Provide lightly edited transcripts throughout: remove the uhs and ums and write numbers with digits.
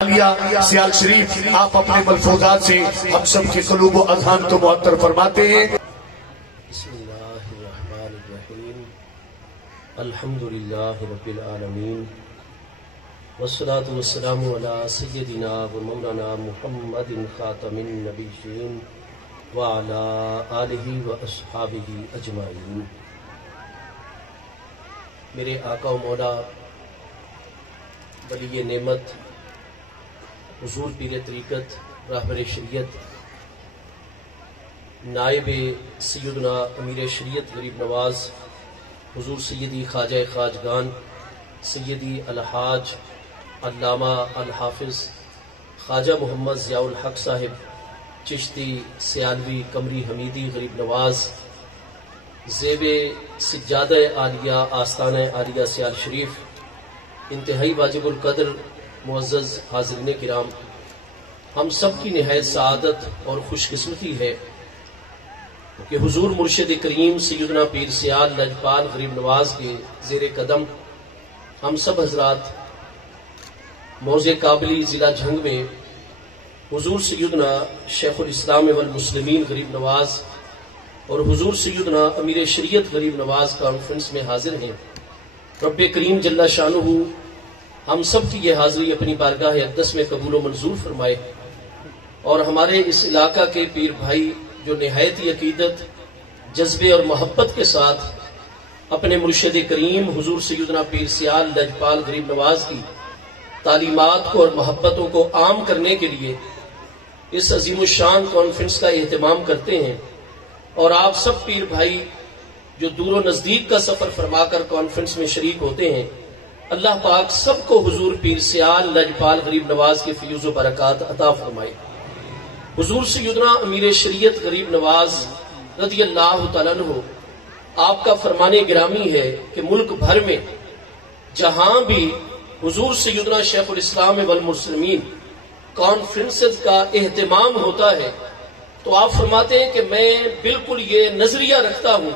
سیال شریف آپ اپنے ملفوظات سے ہم سب کے قلوب و اذہان کو معطر فرماتے ہیں۔ بسم اللہ الرحمن الرحیم الحمدللہ رب العالمین والصلاة والسلام علی سیدنا و مولانا محمد خاتم النبیین وعلی آلہ و اصحابہ اجمعین۔ میرے آقا و مولا ولی نعمت حضور پیر طریقت رہبر شریعت نائب سیدنا امیر شریعت غریب نواز حضور سیدی خواجہ خواجگان سیدی الحاج علامہ الحافظ خواجہ محمد ضیاء الحق صاحب چشتی سیالوی قمری حمیدی غریب نواز زیب سجادہ عالیہ آستانہ عالیہ سیال شریف، انتہائی واجب القدر معزز حاضرین کرام، ہم سب کی نہایت سعادت اور خوش قسمتی ہے کہ حضور مرشد کریم سیدنا پیر سیال لجپال غریب نواز کے زیر قدم ہم سب حضرات موضع قابلی ضلع جھنگ میں حضور سیدنا شیخ الاسلام والمسلمین غریب نواز اور حضور سیدنا امیر شریعت غریب نواز کانفرنس میں حاضر ہیں۔ رب کریم جل شانہ ہم سب کی یہ حاضری اپنی بارگاہ اقدس میں قبول و منظور فرمائے، اور ہمارے اس علاقہ کے پیر بھائی جو نہایت عقیدت، جذبے اور محبت کے ساتھ اپنے مرشد کریم حضور سیدنا پیر سیال لجپال غریب نواز کی تعلیمات کو اور محبتوں کو عام کرنے کے لیے اس عظیم الشان کانفرنس کا اہتمام کرتے ہیں، اور آپ سب پیر بھائی جو دور و نزدیک کا سفر فرما کر کانفرنس میں شریک ہوتے ہیں، اللہ پاک سب کو حضور پیر سیال لجپال غریب نواز کے فیوز و برکات عطا فرمائے۔ حضور سیدنا امیر شریعت غریب نواز رضی اللہ تعالیٰ عنہ، آپ کا فرمان گرامی ہے کہ ملک بھر میں جہاں بھی حضور سیدنا شیخ الاسلام والمسلمین کانفرنسز کا اہتمام ہوتا ہے تو آپ فرماتے ہیں کہ میں بالکل یہ نظریہ رکھتا ہوں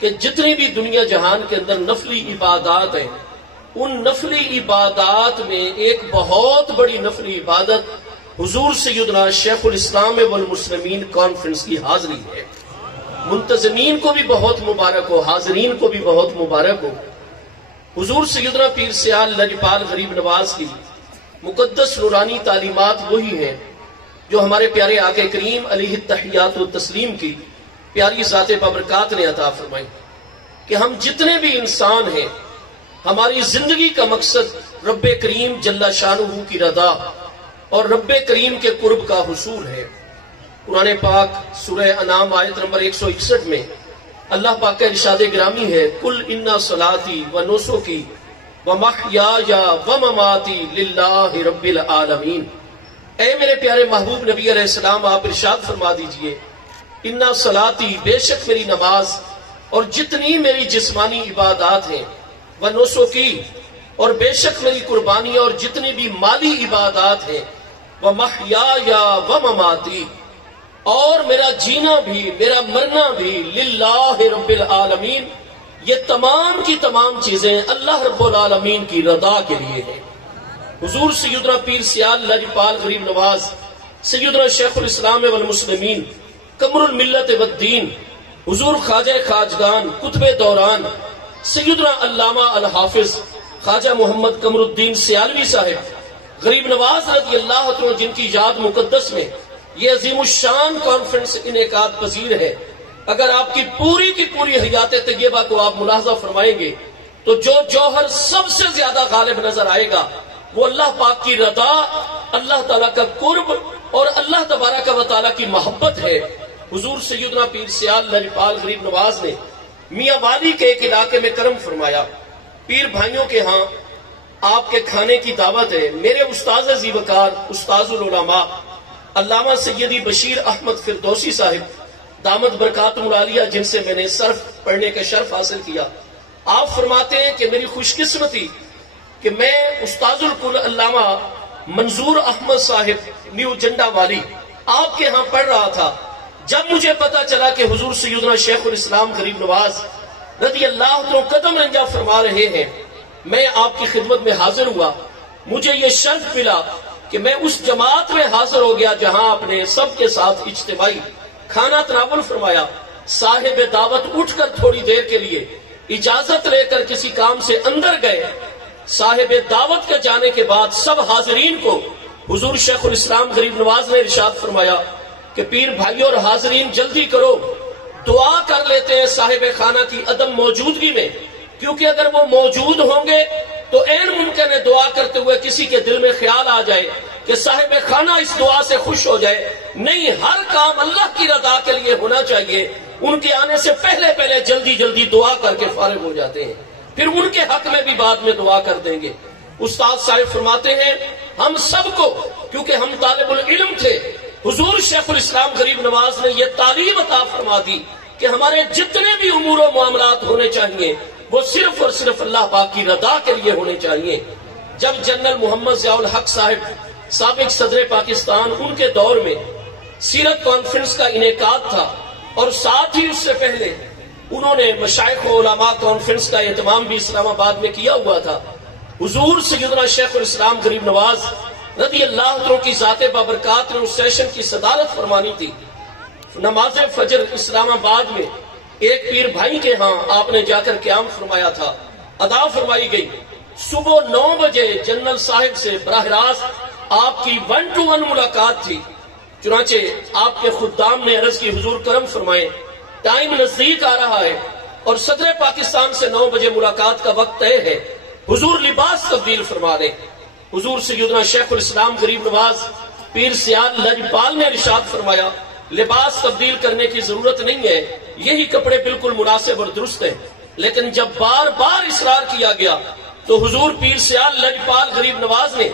کہ جتنی بھی دنیا جہان کے اندر نفلی عبادات ہیں، ان نفلی عبادات میں ایک بہت بڑی نفلی عبادت حضور سیدنا شیخ الاسلام والمسلمین کانفرنس کی حاضری ہے۔ منتظمین کو بھی بہت مبارک ہو، حاضرین کو بھی بہت مبارک ہو۔ حضور سیدنا پیر سیال لجپال غریب نواز کی مقدس نورانی تعلیمات وہی ہیں جو ہمارے پیارے آقا کریم علیہ التحیات و تسلیم کی پیاری ذات بابرکات نے عطا فرمائی کہ ہم جتنے بھی انسان ہیں، ہماری زندگی کا مقصد رب کریم جل شانہ کی رضا اور رب کریم کے قرب کا حصول ہے۔ قرآن پاک سورہ انعام آیت نمبر 161 میں اللہ پاک کا ارشاد گرامی ہے، قل ان صلاتی و نسکی و محیای و مماتی للہ رب العالمین۔ اے میرے پیارے محبوب نبی علیہ السلام، آپ ارشاد فرما دیجئے، ان صلاتی، بے شک میری نماز اور جتنی میری جسمانی عبادات ہیں، ونسکی، اور بے شک میری قربانی اور جتنی بھی مالی عبادات ہیں، ومحیای ومماتی، اور میرا جینا بھی میرا مرنا بھی للہ رب العالمین، یہ تمام کی تمام چیزیں اللہ رب العالمین کی رضا کے لیے ہیں۔ حضور سیدنا پیر سیال لجپال غریب نواز سیدنا شیخ الاسلام والمسلمین قمر الملت والدین حضور خواجہ خواجگان قطب دوران سیدنا علامہ الحافظ خواجہ محمد قمر الدین سیالوی صاحب غریب نواز رضی اللہ عنہ، جن کی یاد مقدس میں یہ عظیم الشان کانفرنس انعقاد پذیر ہے، اگر آپ کی پوری حیات طیبہ کو آپ ملاحظہ فرمائیں گے تو جو جوہر سب سے زیادہ غالب نظر آئے گا وہ اللہ پاک کی رضا، اللہ تعالیٰ کا قرب اور اللہ تبارک و تعالیٰ کی محبت ہے۔ حضور سیدنا پیر سیال لجپال غریب نواز نے میاں والی کے ایک علاقے میں کرم فرمایا، پیر بھائیوں کے ہاں آپ کے کھانے کی دعوت ہے۔ میرے استاذ زیوکار استاذ العلماء علامہ سیدی بشیر احمد فردوسی صاحب دامت برکاتہم العالیہ، جن سے میں نے صرف پڑھنے کا شرف حاصل کیا، آپ فرماتے ہیں کہ میری خوش قسمتی کہ میں استاذ الکل علامہ منظور احمد صاحب نیو جنڈا والی آپ کے ہاں پڑھ رہا تھا، جب مجھے پتا چلا کہ حضور سیدنا شیخ الاسلام غریب نواز رضی اللہ عنہ قدم رنجا فرما رہے ہیں، میں آپ کی خدمت میں حاضر ہوا۔ مجھے یہ شرف ملا کہ میں اس جماعت میں حاضر ہو گیا جہاں آپ نے سب کے ساتھ اجتماعی کھانا تناول فرمایا. صاحب دعوت اٹھ کر تھوڑی دیر کے لیے اجازت لے کر کسی کام سے اندر گئے. صاحب دعوت کے جانے کے بعد سب حاضرین کو حضور شیخ الاسلام غریب نواز نے ارشاد فرمایا کہ پیر بھائیوں اور حاضرین جلدی کرو، دعا کر لیتے ہیں صاحب خانہ کی عدم موجودگی میں، کیونکہ اگر وہ موجود ہوں گے تو عین ممکن ہے دعا کرتے ہوئے کسی کے دل میں خیال آ جائے کہ صاحب خانہ اس دعا سے خوش ہو جائے. نہیں، ہر کام اللہ کی رضا کے لیے ہونا چاہیے. ان کے آنے سے پہلے جلدی جلدی دعا کر کے فارغ ہو جاتے ہیں، پھر ان کے حق میں بھی بعد میں دعا کر دیں گے. استاد صاحب فرماتے ہیں ہم سب کو، کیونکہ ہم طالب العلم تھے، حضور شیخ الاسلام غریب نواز نے یہ تعلیم عطا فرما دی کہ ہمارے جتنے بھی امور و معاملات ہونے چاہیے وہ صرف اور صرف اللہ پاک کی رضا کے لیے ہونے چاہیے. جب جنرل محمد ضیاء الحق صاحب سابق صدر پاکستان، ان کے دور میں سیرت کانفرنس کا انعقاد تھا، اور ساتھ ہی اس سے پہلے انہوں نے مشائخ و علماء کانفرنس کا اہتمام بھی اسلام آباد میں کیا ہوا تھا. حضور سیدنا شیخ الاسلام غریب نواز رضی اللہ عنہ کی ذات بابرکات نے اس سیشن کی صدارت فرمانی تھی. نماز فجر اسلام آباد میں ایک پیر بھائی کے ہاں آپ نے جا کر قیام فرمایا تھا، ادا فرمائی گئی. صبح 9 بجے جنرل صاحب سے براہ راست آپ کی 1 to 1 ملاقات تھی. چنانچہ آپ کے خدام نے عرض کی حضور کرم فرمائیں، ٹائم نزدیک آ رہا ہے اور صدر پاکستان سے 9 بجے ملاقات کا وقت طے ہے، حضور لباس تبدیل فرما دیں. حضور سیدنا شیخ الاسلام غریب نواز پیر سیاد لجپال نے ارشاد فرمایا لباس تبدیل کرنے کی ضرورت نہیں ہے، یہی کپڑے بالکل مناسب اور درست ہیں. لیکن جب بار بار اصرار کیا گیا تو حضور پیر سیاد لجپال غریب نواز نے،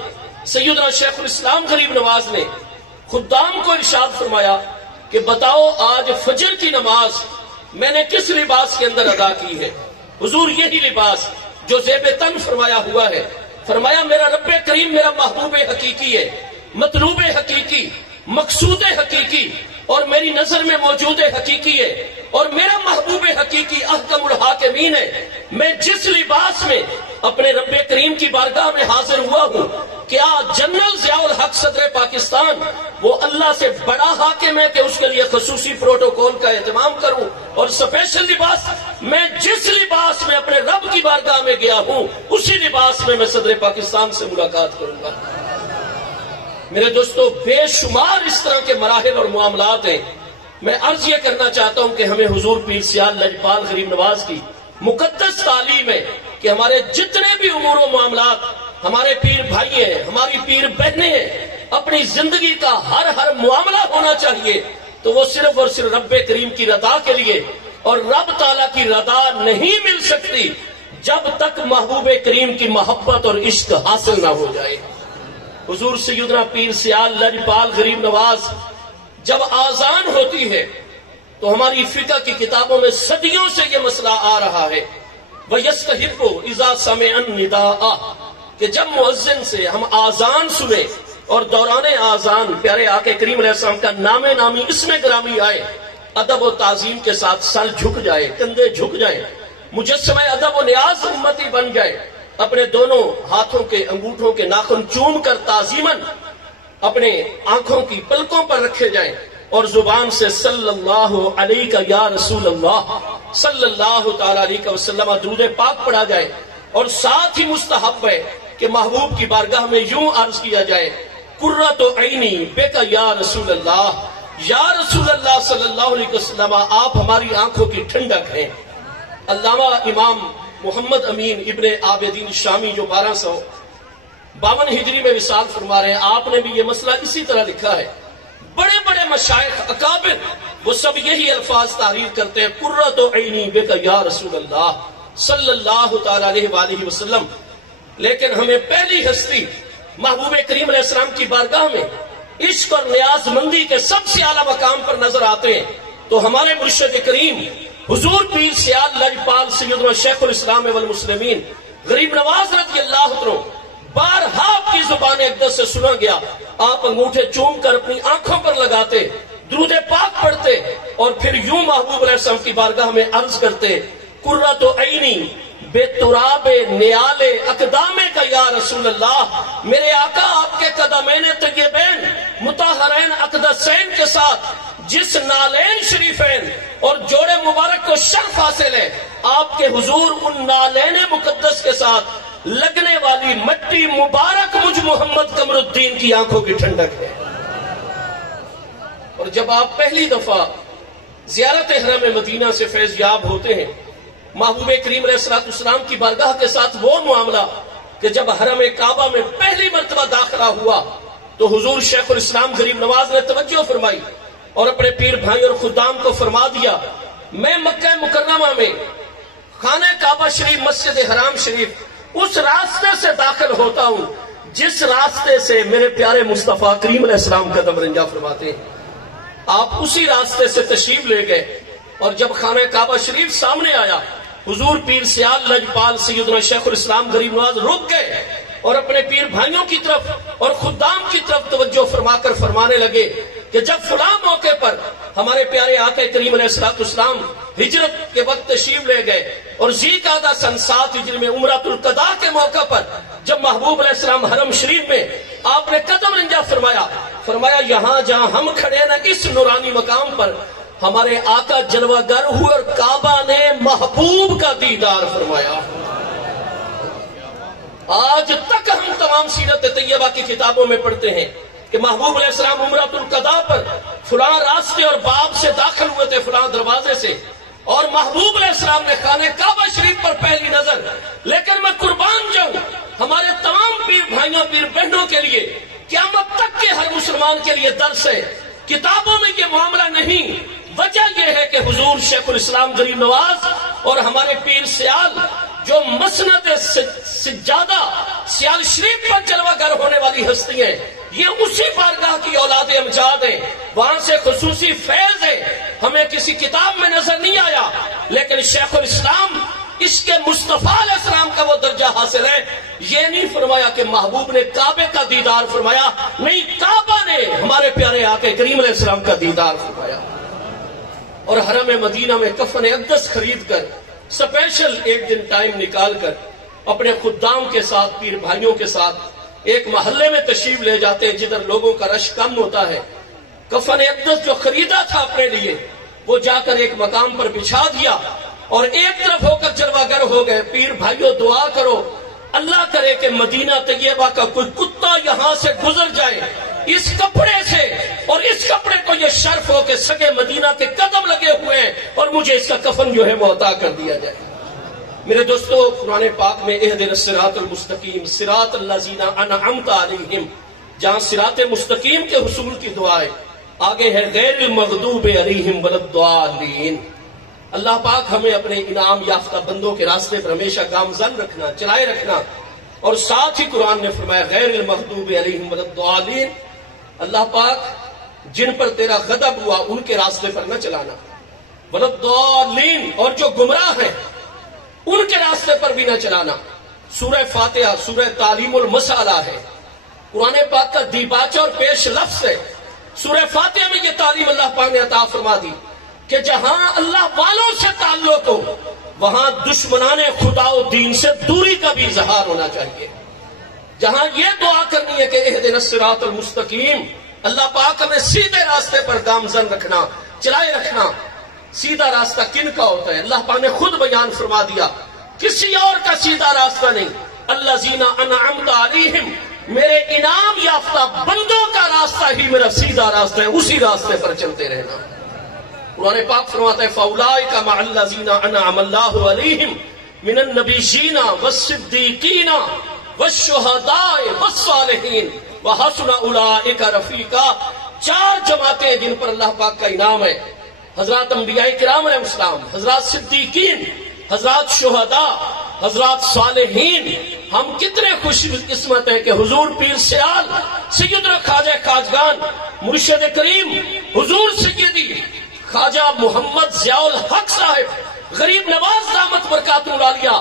سیدنا شیخ الاسلام غریب نواز نے خدام کو ارشاد فرمایا کہ بتاؤ آج فجر کی نماز میں نے کس لباس کے اندر ادا کی ہے. حضور یہی لباس جو زیب تن فرمایا ہوا ہے. فرمایا میرا رب کریم میرا محبوب حقیقی ہے، مطلوب حقیقی، مقصود حقیقی، اور میری نظر میں موجود حقیقی ہے، اور میرا محبوب حقیقی احکم الحاکمین ہے. میں جس لباس میں اپنے رب کریم کی بارگاہ میں حاضر ہوا ہوں، کیا جنرل ضیاء الحق صدر پاکستان وہ اللہ سے بڑا حاکم ہے کہ اس کے لیے خصوصی پروٹوکول کا اہتمام کروں؟ اور سپیشل لباس، میں جس لباس میں اپنے رب کی بارگاہ میں گیا ہوں اسی لباس میں صدر پاکستان سے ملاقات کروں گا. میرے دوستو، بے شمار اس طرح کے مراحل اور معاملات ہیں. میں عرض یہ کرنا چاہتا ہوں کہ ہمیں حضور پیر سیاد لجپال غریب نواز کی مقدس تعلیم ہے کہ ہمارے جتنے بھی امور و معاملات، ہمارے پیر بھائی ہیں، ہماری پیر بہنیں ہیں، اپنی زندگی کا ہر معاملہ ہونا چاہیے تو وہ صرف اور صرف رب کریم کی رضا کے لیے. اور رب تعالیٰ کی رضا نہیں مل سکتی جب تک محبوب کریم کی محبت اور عشق حاصل نہ ہو جائے. حضور سیدنا پیر سیاد لجپال غریب نواز جب آذان ہوتی ہے تو ہماری فقہ کی کتابوں میں صدیوں سے یہ مسئلہ آ رہا ہے، وَيَسْتَحِبُّ إِذَا سَمِعَ النِّدَاءَ، کہ جب مؤذن سے ہم آذان سنیں اور دوران آذان پیارے آقا کریم علیہ السلام کا نام نامی اسم گرامی آئے، ادب و تعظیم کے ساتھ سر جھک جائے، کندھے جھک جائیں، مجسمہ ادب و نیاز امتی بن جائے، اپنے دونوں ہاتھوں کے انگوٹھوں کے ناخن چوم کر تعظیماً اپنے آنکھوں کی پلکوں پر رکھے جائیں اور زبان سے صلی اللہ علیہ یا رسول اللہ صلی اللہ تعالی علیہ وسلم درود پاک پڑھا جائے. اور ساتھ ہی مستحب ہے کہ محبوب کی بارگاہ میں یوں عرض کیا جائے، قرۃ عینی بک یا رسول اللہ، یا رسول اللہ صلی اللہ علیہ وسلم آپ ہماری آنکھوں کی ٹھنڈک ہیں. علامہ امام محمد امین ابن عابدین شامی جو 1252 ہجری میں وصال فرما رہے ہیں، آپ نے بھی یہ مسئلہ اسی طرح لکھا ہے. بڑے بڑے مشائخ اکابر وہ سب یہی الفاظ تحریر کرتے ہیں، قرۃ عینی بک یا رسول اللہ صلی اللہ تعالی علیہ وآلہ وسلم. لیکن ہمیں پہلی ہستی محبوب کریم علیہ السلام کی بارگاہ میں عشق اور نیاز مندی کے سب سے اعلیٰ مقام پر نظر آتے ہیں تو ہمارے مرشد کریم حضور پیر سیاد لجپال سیدنا شیخ الاسلام والمسلمین غریب نواز رضی اللہ عنہ بارہا آپ کی زبان اقدس سے سنا گیا، آپ انگوٹھے چوم کر اپنی آنکھوں پر لگاتے، درود پاک پڑھتے اور پھر یوں محبوب علیہ السلام کی بارگاہ میں عرض کرتے، قرۃ عینی بے تراب نیال اقدام کا یا رسول اللہ، میرے آقا آپ کے قدمین طیبین مطہرین اقدسین کے ساتھ جس نالین شریفین اور جوڑے مبارک کو شرف حاصل ہے، آپ کے حضور ان نالین مقدس کے ساتھ لگنے والی مٹی مبارک مجھ محمد قمر الدین کی آنکھوں کی ٹھنڈک ہے۔ اور جب آپ پہلی دفعہ زیارت حرم مدینہ سے فیض یاب ہوتے ہیں، محبوب کریم علیہ السلام کی بارگاہ کے ساتھ وہ معاملہ کہ جب حرم کعبہ میں پہلی مرتبہ داخلہ ہوا تو حضور شیخ الاسلام غریب نواز نے توجہ فرمائی اور اپنے پیر بھائی اور خدام کو فرما دیا، میں مکہ مکرمہ میں خانہ کعبہ شریف مسجد حرام شریف اس راستے سے داخل ہوتا ہوں جس راستے سے میرے پیارے مصطفیٰ کریم علیہ السلام قدم رنجا فرماتے ہیں۔ آپ اسی راستے سے تشریف لے گئے اور جب خانہ کعبہ شریف سامنے آیا، حضور پیر سیال لجپال سیدنا شیخ الاسلام غریب نواز رک گئے اور اپنے پیر بھائیوں کی طرف اور خدام کی طرف توجہ فرما کر فرمانے لگے کہ جب فلاں موقع پر ہمارے پیارے آقا کریم علیہ السلام ہجرت کے وقت تشریف لے گئے اور ذی-قعدہ سن 7 ہجری میں عمرۃ القضاء کے موقع پر جب محبوب علیہ السلام حرم شریف میں آپ نے قدم رنجا فرمایا یہاں جہاں ہم کھڑے ہیں نا اس نورانی مقام پر ہمارے آقا جلوہ گر ہوئے اور کعبہ نے محبوب کا دیدار فرمایا۔ آج تک ہم تمام سیرت طیبہ کی کتابوں میں پڑھتے ہیں کہ محبوب علیہ السلام عمرۃ القضاء پر فلاں راستے اور باب سے داخل ہوئے تھے، فلاں دروازے سے، اور محبوب علیہ السلام نے خانہ کعبہ شریف پر پہلی نظر، لیکن میں قربان جاؤں ہمارے تمام پیر بھائیوں پیر بہنوں کے لیے قیامت تک کے ہر مسلمان کے لیے درس ہے، کتابوں میں یہ معاملہ نہیں۔ وجہ یہ ہے کہ حضور شیخ الاسلام غریب نواز اور ہمارے پیر سیال جو مسند سجادہ سیال شریف پر جلوہ گر ہونے والی ہستی ہیں، یہ اسی بارگاہ کی اولاد امجاد ہیں، وہاں سے خصوصی فیض ہے، ہمیں کسی کتاب میں نظر نہیں آیا، لیکن شیخ الاسلام اس کے مصطفیٰ علیہ السلام کا وہ درجہ حاصل ہے۔ یہ نہیں فرمایا کہ محبوب نے کعبے کا دیدار فرمایا، نہیں، کعبہ نے ہمارے پیارے آقا کریم علیہ السلام کا دیدار فرمایا۔ اور حرم مدینہ میں کفن اقدس خرید کر سپیشل ایک دن ٹائم نکال کر اپنے خدام کے ساتھ پیر بھائیوں کے ساتھ ایک محلے میں تشریف لے جاتے ہیں جدھر لوگوں کا رش کم ہوتا ہے۔ کفن اقدس جو خریدا تھا اپنے لیے وہ جا کر ایک مقام پر بچھا دیا اور ایک طرف ہو کر جلوہ گر ہو گئے۔ پیر بھائیوں دعا کرو، اللہ کرے کہ مدینہ طیبہ کا کوئی کتا یہاں سے گزر جائے اس کپڑے سے، اور اس کپڑے کو یہ شرف ہو کہ سگے مدینہ کے قدم لگے ہوئے ہیں اور مجھے اس کا کفن جو ہے وہ عطا کر دیا جائے۔ میرے دوستو، قرآن پاک میں اہدنا الصراط المستقیم صراط الذین انعمت علیہم، جہاں صراط مستقیم کے حصول کی دعا ہے، آگے ہے غیر المغضوب علیہم ولا الضالین۔ اللہ پاک ہمیں اپنے انعام یافتہ بندوں کے راستے پر ہمیشہ گامزن رکھنا، چلائے رکھنا، اور ساتھ ہی قرآن نے فرمایا غیر المغضوب علیہم ولا الضالین، اللہ پاک جن پر تیرا غضب ہوا ان کے راستے پر نہ چلانا، ولا الضالین، اور جو گمراہ ہیں ان کے راستے پر بھی نہ چلانا۔ سورہ فاتحہ سورہ تعلیم المسالہ ہے، قرآن پاک کا دیباچہ اور پیش لفظ ہے۔ سورہ فاتحہ میں یہ تعلیم اللہ پاک نے عطا فرما دی کہ جہاں اللہ والوں سے تعلق ہو وہاں دشمنان خدا و دین سے دوری کا بھی اظہار ہونا چاہیے۔ جہاں یہ دعا کرنی ہے کہ اہدنا الصراط المستقیم، اللہ پاک ہمیں سیدھے راستے پر گامزن رکھنا، چلائے رکھنا۔ سیدھا راستہ کن کا ہوتا ہے؟ اللہ پاک نے خود بیان فرما دیا، کسی اور کا سیدھا راستہ نہیں۔ الذین انعمت علیہم، میرے انعام یافتہ بندوں کا راستہ ہی میرا سیدھا راستہ ہے، اسی راستے پر چلتے رہنا۔ قرآن پاک فرماتا ہے فَأُولَٰئِکَ مَعَ الَّذِينَ أَنْعَمَ اللَّهُ عَلَيْهِمْ مِنَ النَّبِيِّينَ وَالصِّدِّيقِينَ وَالشُّهَدَاءِ وَالصَّالِحِينَ وَحَسُنَ أُولَٰئِکَ رَفِیقًا، 4 جماعتیں جن پر اللہ پاک کا انعام ہے، حضرات انبیاء کرام علیہ السلام، حضرات صدیقین، حضرات شہداء، حضرات صالحین۔ ہم کتنے خوش قسمت ہیں کہ حضور پیر سیال سیدنا خواجہ خواجگان مرشد کریم حضور سیدی خواجہ محمد ضیاء الحق صاحب غریب نواز دامت برکاتہ العالیہ،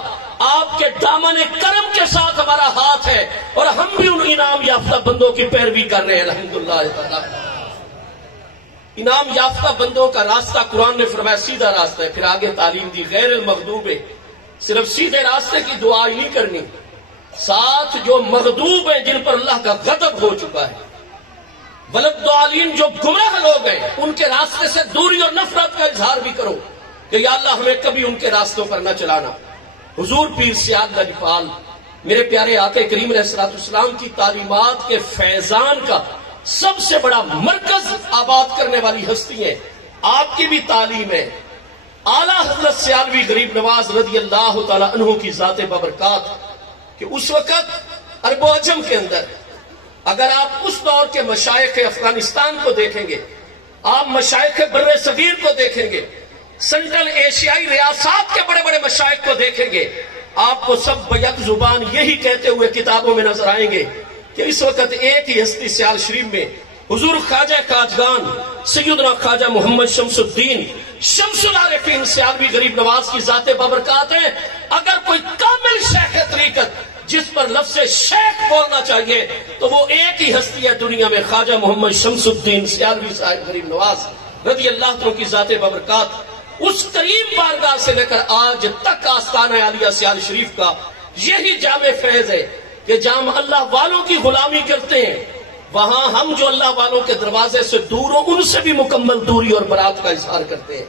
آپ کے دامن کرم کے ساتھ ہمارا ہاتھ ہے اور ہم بھی ان انعام یافتہ بندوں کی پیروی کر رہے ہیں الحمدللہ تعالی۔ انعام یافتہ بندوں کا راستہ قرآن نے فرمایا سیدھا راستہ ہے، پھر آگے تعلیم دی غیر المغضوب صرف سیدھے راستے کی دعا ہی نہیں کرنی، ساتھ جو مغضوب ہیں جن پر اللہ کا غضب ہو چکا ہے، ولدالین جو گمراہ لوگ ہیں، ان کے راستے سے دوری اور نفرت کا اظہار بھی کرو کہ یا اللہ ہمیں کبھی ان کے راستوں پر نہ چلانا۔ حضور پیر سیال لجپال میرے پیارے آقا کریم علیہ السلام کی تعلیمات کے فیضان کا سب سے بڑا مرکز آباد کرنے والی ہستی ہے۔ آپ کی بھی تعلیم ہے۔ اعلیٰ حضرت سیالوی غریب نواز رضی اللہ تعالیٰ عنہ کی ذات ببرکات کہ اس وقت عرب و عجم کے اندر اگر آپ اس دور کے مشائخ افغانستان کو دیکھیں گے، آپ مشائخ بر صغیر کو دیکھیں گے، سنٹرل ایشیائی ریاست کے بڑے بڑے مشائخ کو دیکھیں گے، آپ کو سب بیک زبان یہی کہتے ہوئے کتابوں میں نظر آئیں گے کہ اس وقت ایک ہی ہستی سیال شریف میں حضور خواجہ خواجگان سیدنا خواجہ محمد شمس الدین شمس العارفین سیالوی غریب نواز کی ذات بابرکات ہے۔ اگر کوئی کامل شیخ طریقت جس پر لفظ شیخ بولنا چاہیے تو وہ ایک ہی ہستی ہے دنیا میں، خواجہ محمد شمس الدین سیالوی صاحب غریب نواز رضی اللہ عنہ کی ذات بابرکات۔ اس کریم بارگاہ سے لے کر آج تک آستانہ عالیہ سیال شریف کا یہی جامع فیض ہے کہ جہاں ہم اللہ والوں کی غلامی کرتے ہیں، وہاں ہم جو اللہ والوں کے دروازے سے دور ہوں ان سے بھی مکمل دوری اور برات کا اظہار کرتے ہیں۔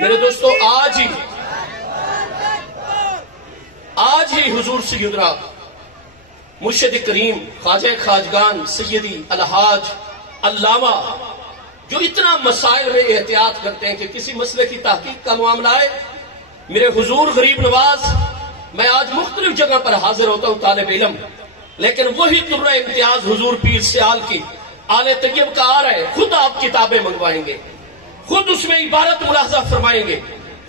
میرے دوستو، آج ہی حضور سیدنا مرشد کریم خواجہ خواجگان سیدی الحاج علامہ جو اتنا مسائل میں احتیاط کرتے ہیں کہ کسی مسئلے کی تحقیق کا معاملہ ہے، میرے حضور غریب نواز، میں آج مختلف جگہ پر حاضر ہوتا ہوں طالب علم، لیکن وہی درہ امتیاز حضور پیر سیال کی آل طیب کا آ رہا ہے، خود آپ کتابیں منگوائیں گے، خود اس میں عبارت ملاحظہ فرمائیں گے،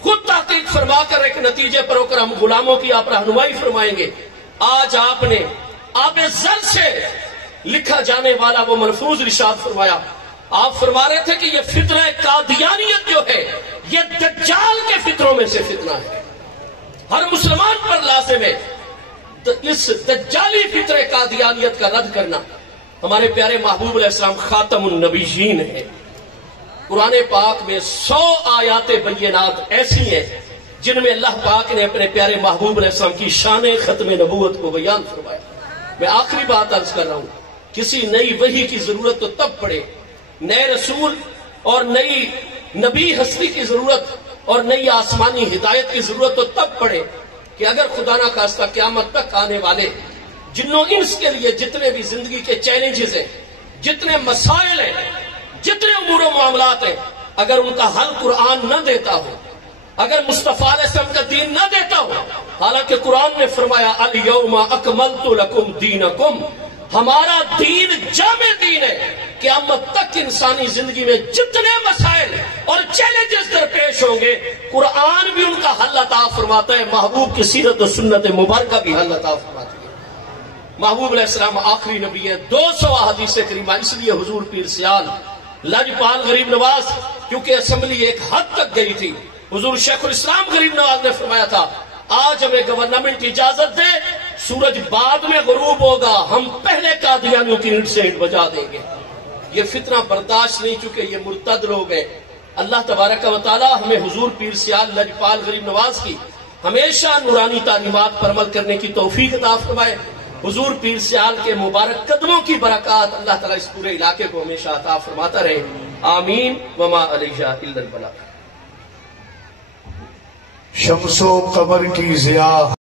خود تحقیق فرما کر ایک نتیجے پر ہو کر ہم غلاموں کی آپ رہنمائی فرمائیں گے۔ آج آپ نے آب زر سے لکھا جانے والا وہ ملفوظ ارشاد فرمایا، آپ فرما رہے تھے کہ یہ فتنہ قادیانیت جو ہے یہ دجال کے فطروں میں سے فتنہ ہے، ہر مسلمان پر لازم ہے اس دجالی فطر قادیانیت کا رد کرنا۔ ہمارے پیارے محبوب علیہ السلام خاتم النبیین ہیں، قرآن پاک میں 100 آیات بینات ایسی ہیں جن میں اللہ پاک نے اپنے پیارے محبوب علیہ السلام کی شان ختم نبوت کو بیان فرمایا۔ میں آخری بات عرض کر رہا ہوں، کسی نئی وحی کی ضرورت تو تب پڑے، نئے رسول اور نئی نبی ہستی کی ضرورت اور نئی آسمانی ہدایت کی ضرورت تو تب پڑے کہ اگر خدا نہ خواستہ قیامت تک آنے والے جنوں انس کے لیے جتنے بھی زندگی کے چیلنجز ہیں، جتنے مسائل ہیں، جتنے امور و معاملات ہیں، اگر ان کا حل قرآن نہ دیتا ہو، اگر مصطفیٰ علیہ السلام کا دین نہ دیتا ہو، حالانکہ قرآن نے فرمایا الیوم اکملت لکم دینکم، ہمارا دین جامع دین ہے، قیامت تک انسانی زندگی میں جتنے مسائل اور چیلنجز درپیش ہوں گے قرآن بھی ان کا حل عطا فرماتا ہے، محبوب کی سیرت و سنت مبارکہ بھی حل عطا فرماتی ہے۔ محبوب علیہ السلام آخری نبی ہے، 200 احادیث کریمہ، اس لیے حضور پیر سیال لجپال غریب نواز کیونکہ اسمبلی ایک حد تک گئی تھی، حضور شیخ الاسلام غریب نواز نے فرمایا تھا آج ہمیں گورنمنٹ اجازت دے، سورج بعد میں غروب ہوگا، ہم پہلے قادیانیوں کی اینٹ سے اینٹ بجا دیں گے۔ یہ فتنہ برداشت نہیں، چکے یہ مرتد لوگ ہیں۔ اللہ تبارک و تعالی ہمیں حضور پیر سیال لجپال غریب نواز کی ہمیشہ نورانی تعلیمات پر عمل کرنے کی توفیق عطا فرمائے۔ حضور پیر سیال کے مبارک قدموں کی برکات اللہ تعالیٰ اس پورے علاقے کو ہمیشہ عطا فرماتا رہے، آمین وما علیہ الا البلاغ۔ شمس و قمر کی ضیاء